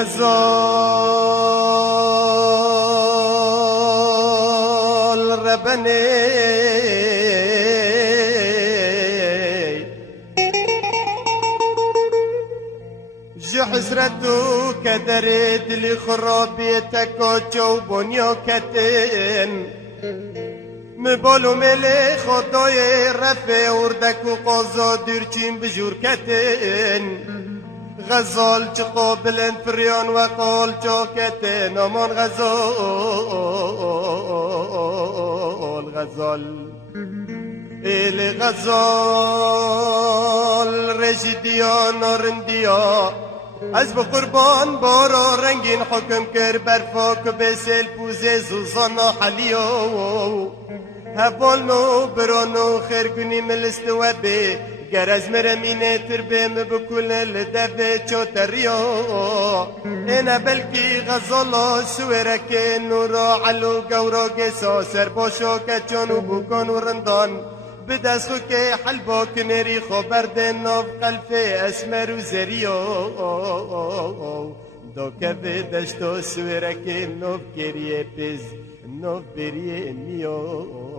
غزال ربني جو حسرتو كدرت لي خرابيتك وچو بنيو كتن مبالو ملي خدای رفع اردک و قازا درچین بجور کتن غزال چه قابلن فریان و قال چاکتن امان غزال ایل غزال رشدیا نارندیا از بقربان بارا رنگین حکم کر برفاک بسل پوزه زوزانا حلیو هفالنو برانو خرگونی ملست و بی گر از مرمینه تربیم بکل لدفه چوتریا اینا بلکی غزالا سویرک نورا علو گورا گسا سر باشا کچانو بکانو رندان بدست خو که حلبا کنری خبرد ناف قلف اسمر و زریا دو که دشتو سویرک ناف گریه پیز ناف بریه میای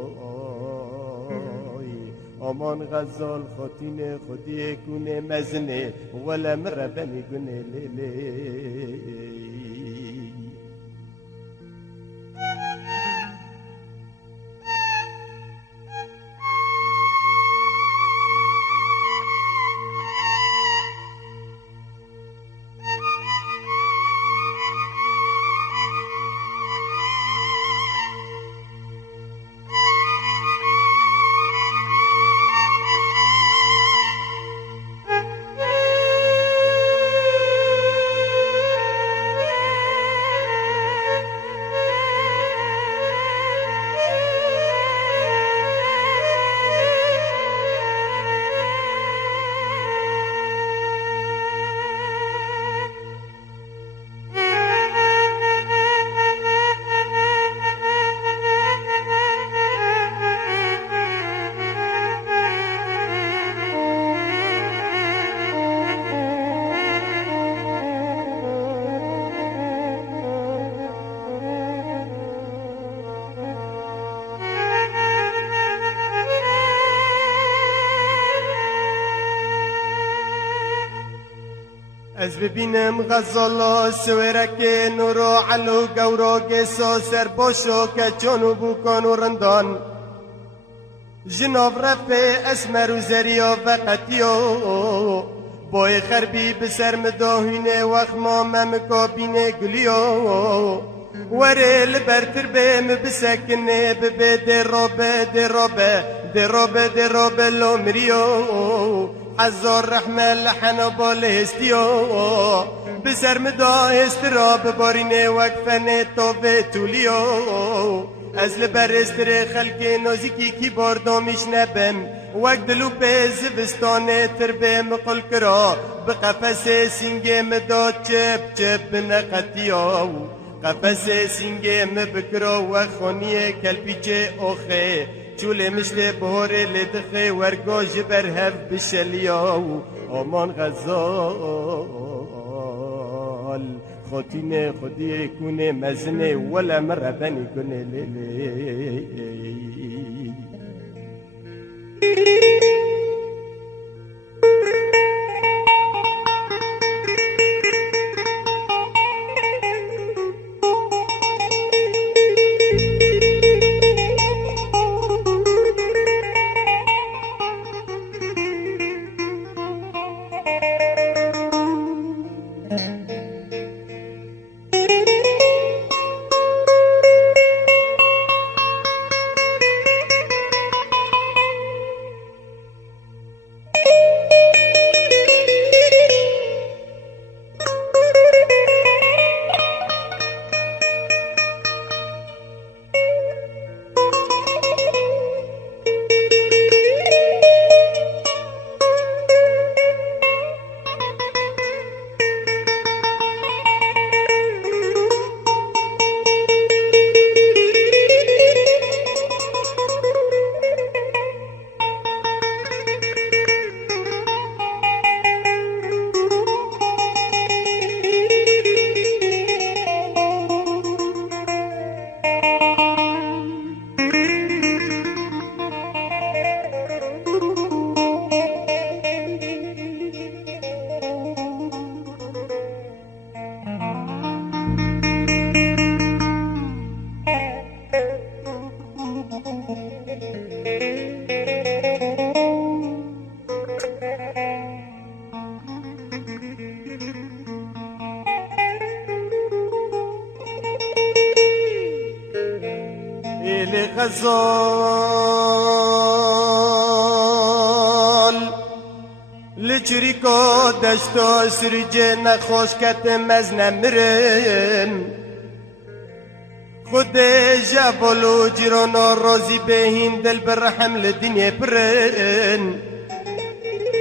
امان غزال خاطین خودی کنه مزنه ولا مربنی کنه لیلی از ببینم غزالا سویرک نورو علو گورا گسا سر باشو که جانو بکانو رندان جناب رفع اسمر و زریا و قطیو بای خربی بسر مداهینه وخما ممکابینه گلیو وره لبرتر بیم بسکنه ببه درابه لومریو حزار رحمه لحنا بالهستیو بسر مدا استراب بارینه وقفنه توبه تولیو از لبر استر خلق نازکی کی باردامیش نبم وقت دلو به زبستانه تربه مقل کرا بقفس سینگه مدا چپ نقطیو قفس سینگه مبکرا و خانیه کلپیچه اوخه چوله مثل بهار لدخه ورگا جبر هف بشلیا آمان غزال خاطین خودی کنه مزنه ولا مربنی کنه لیلی غزال لچریکا دشتا سرجه نخوش کتم از نمرن خود جبالو جیرانا رازی بهین دل برحم لدنیا برن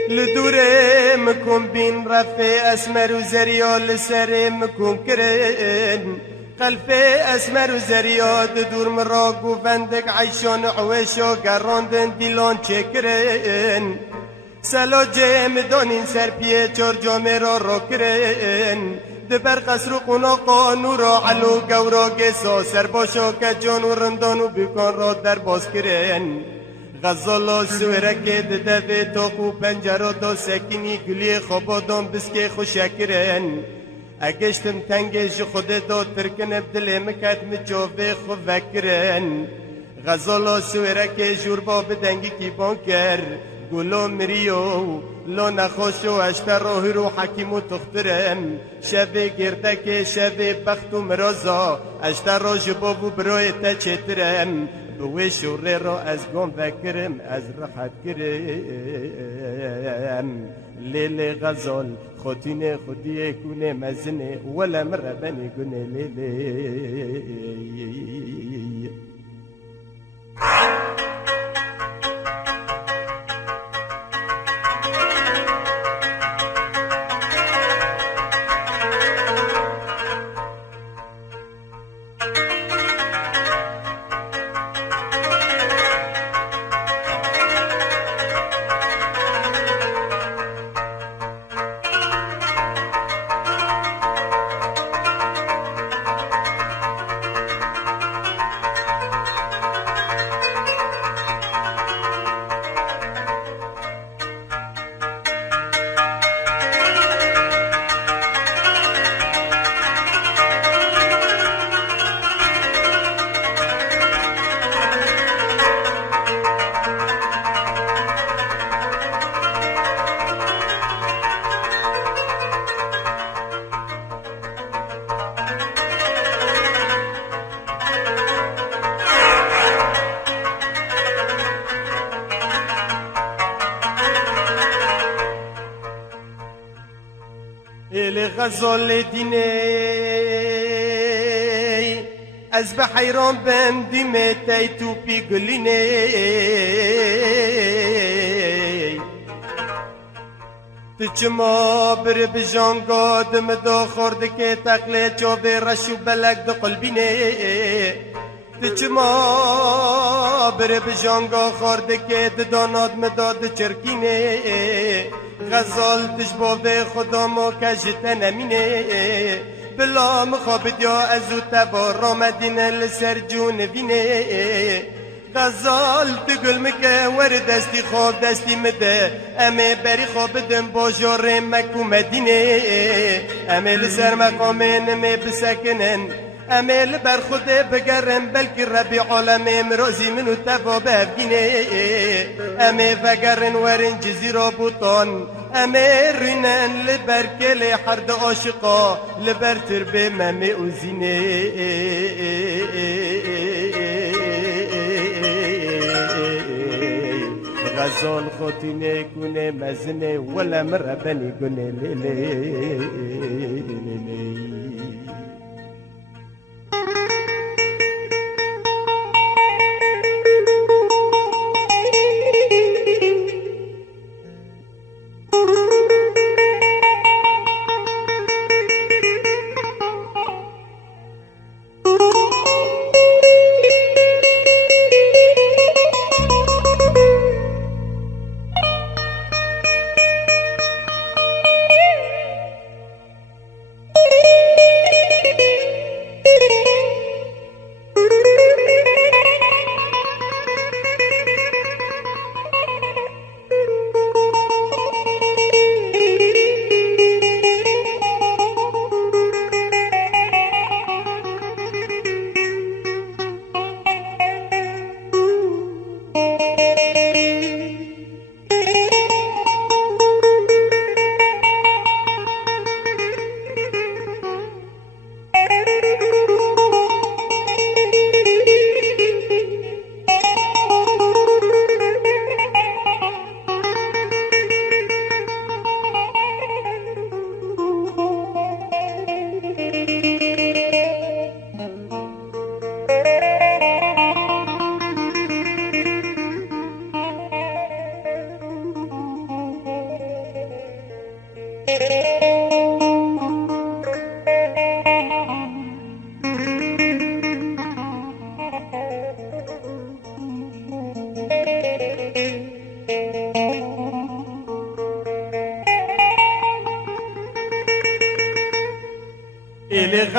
لدوره مکن بین رفع اسمر و زریا لسر مکن کرن قلب اسمر و زریا دور مرا گوفندک عیشان عوشا گراندن دیلان چکرن سلا جم دانین سر پیه چار جامه را کرن دبر قصر و قناقا نورا علو گورا گسا سر باشا که جان و رندان و بکان را در باز کرن غزالا سورک دده تاقو پنجرا دا سکینی گلی خوابادان بسکه خوشکرن اگشتم تنگش خود دا ترکن بدل مکت مجاوه خو وکرن غزالا سورک جوربا بدنگی کی بانکر گلو مریو لا نخوشو اشتر راهی رو حکیم و تخترم شب گردک شب بخت و مرازا اشتر را جباب و برای تا چترم بوی شوره را از گم وکرم از راحت کرم لیل غزال خودین خودی کنه مزنه ولا مره بنی کنه لیلی غزال دینه از به حیران بندیم تی توپی گلینه تچما بر بجانگا دم دا خورده که تقلی چوبه رشو بلک دا قلبینه تچما بر بجانگا خورده که داناد مداد چرکینه غزال تشبه خدا ما کجت نمینه بلا مخابد یا ازو تبا رامدینه لسر جون بینه غزال تقول مکه ور دستی خواب دستی مده امه بری خوابدن باجار مکو مدینه امه لسر مقامن امه بسکنن امه لبر خود بگرم بلکه ربی عالم امروزی منو تبا ببگینه امه بگرن ورن جزیرا بوتان امه رینن لبر کل حرد عاشقا لبر تربه ممه اوزینه غزال خودینه کنه مزنه ولا مربنی کنه لیلی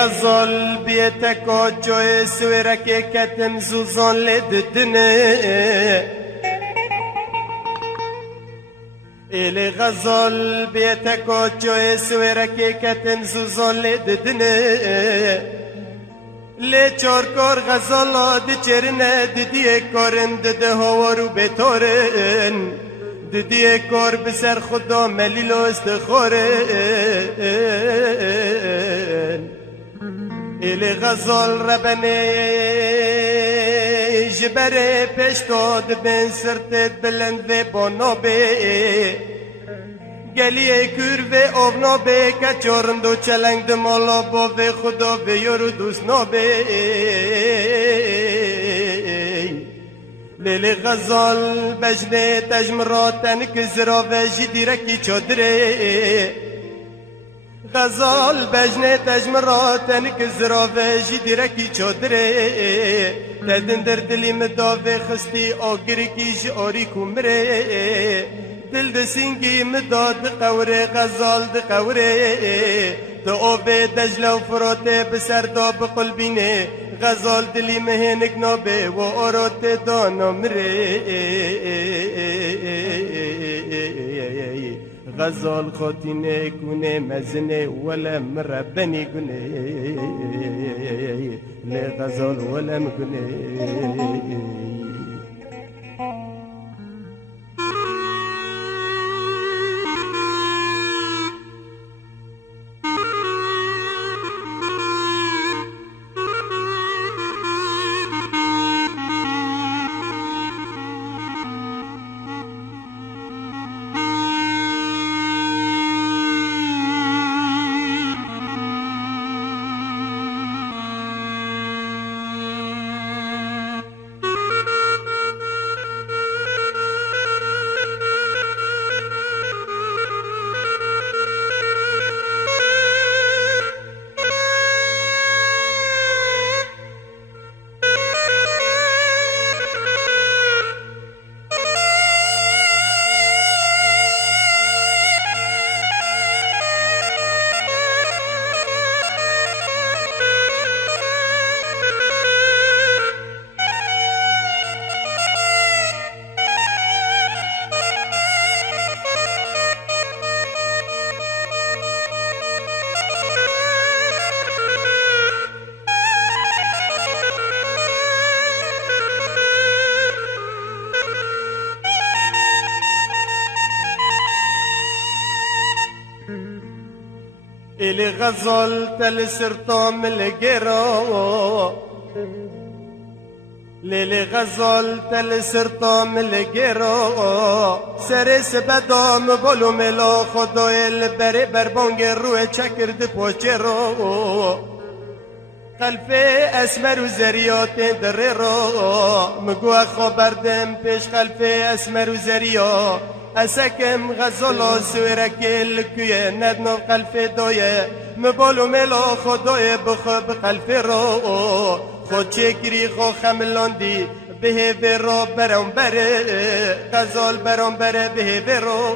غزال بيتك وجوي سويرك كتم زوزان لددني إلي غزال بيتك وجوي سويرك كتم زوزان لددني لي چارکار غزالا دی چرنه دیدیه کارن دده هوارو بتارن دیدیه کار بسر خدا ملیل و استخارن ایلی غزال ربنه جبره پشتاد بین سرتت بلند و بانابه گلیه کور و آبنا به که چارند و چلنگ دمالا با و خدا و یارو دوست نابه لیل غزال بجنه تجمراتن کزرا و جدیرکی چادره غزال بجنه تجمراتن کزرا و جدیرکی چادره تدن در دلی مداوه خستی آگری کی جاری کمره دل دسینگی مداد قوره غزال قوره تو آبه دجله و فراته بسر دا بقلبینه غزال دلی مهنک نابه و آرات دانا مره غزال خاطینه کنه مزنه ولم ربنی کنه لی غزال ولم کنه إلي غزال تل سرطام الجرا ليلي غزال تل سرطام الجرا سرس بدام بولو ملا خدای البری بربانگ روی چکرد پاچرا خلفه اسمر و زریات در را مگو خبردم پیش خلفه اسمر و زریا اسکم غزالا سویرکل کویه ندنو قلفه دایه مبالو ملا خدای بخب قلفه را خود چکری خو خملاندی به برا برام بره غزال برام بره به برا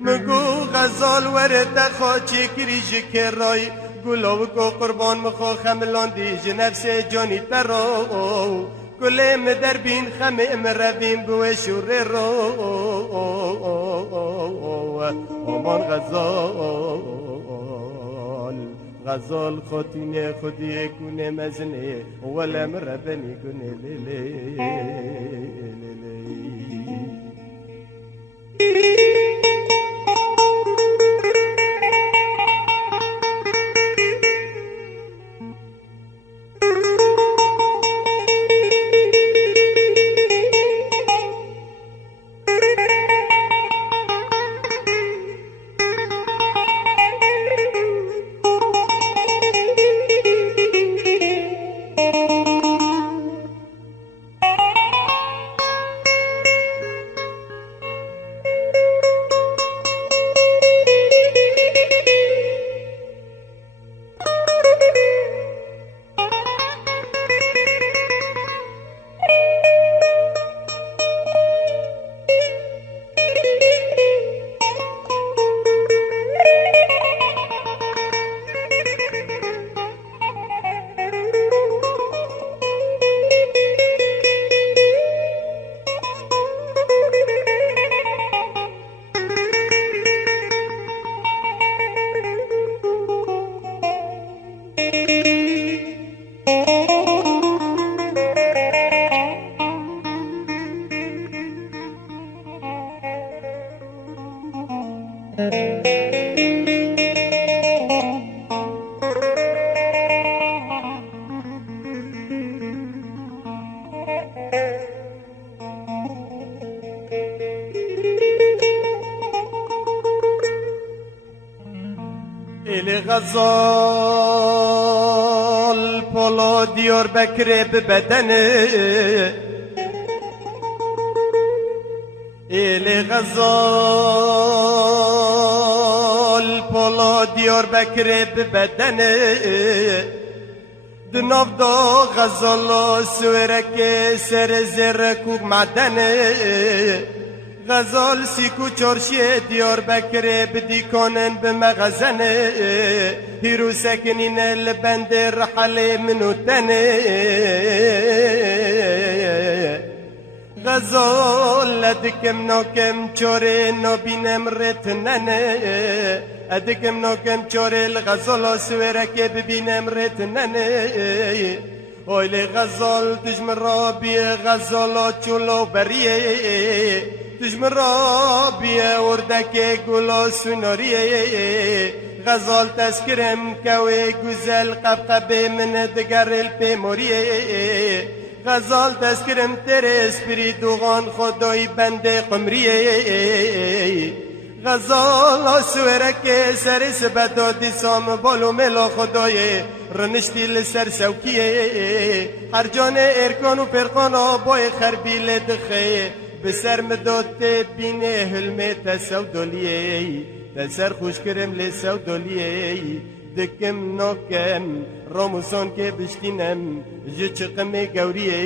مگو غزال ورد خو چکری جکرای گلاو کو قربان مخو خملاندی جنفس جانی ترا کلم در بین خمم رویم بو شور رو آمان غزال خاطینه خودی کنه مزنه ولم ربنی کنه لیلی إلي غزال پلا دیار بکره ببدنه إلي غزال پلا دیار بکره ببدنه دناف دا غزالا سویرک سر زرکوک معدنه غزال سیکو چارشی دیار بکره بدی کنن به مغزنه هیرو سکنین لبند رحل منو تنه غزال ادکم ناکم چاره نبینم رتننه ادکم ناکم چاره الغزال سویرک ببینم رتننه اویل غزال دجمن رابی غزالا چولو بریه دجمن رابی اردک گلا سناریه غزال تذکرم کوی گزل قبقب من دگر الپیموریه غزال تذکرم تر اسپری دوغان خدای بنده قمریه غزال سویرک سر سبدادی سام بالو ملا خدای رنشتی لسر سوکیه هر جان ارکان و فرقان آبای خربیل دخه بسر مداد بینه حلمه تسودالیه تسر خوش کرم لسودالیه دکم ناکم راموسان که بشتینم جه چقم گوریه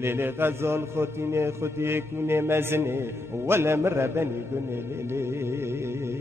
لیل غزال خودینه خودی کنه مزنه ولا مره بنی دونه لیلی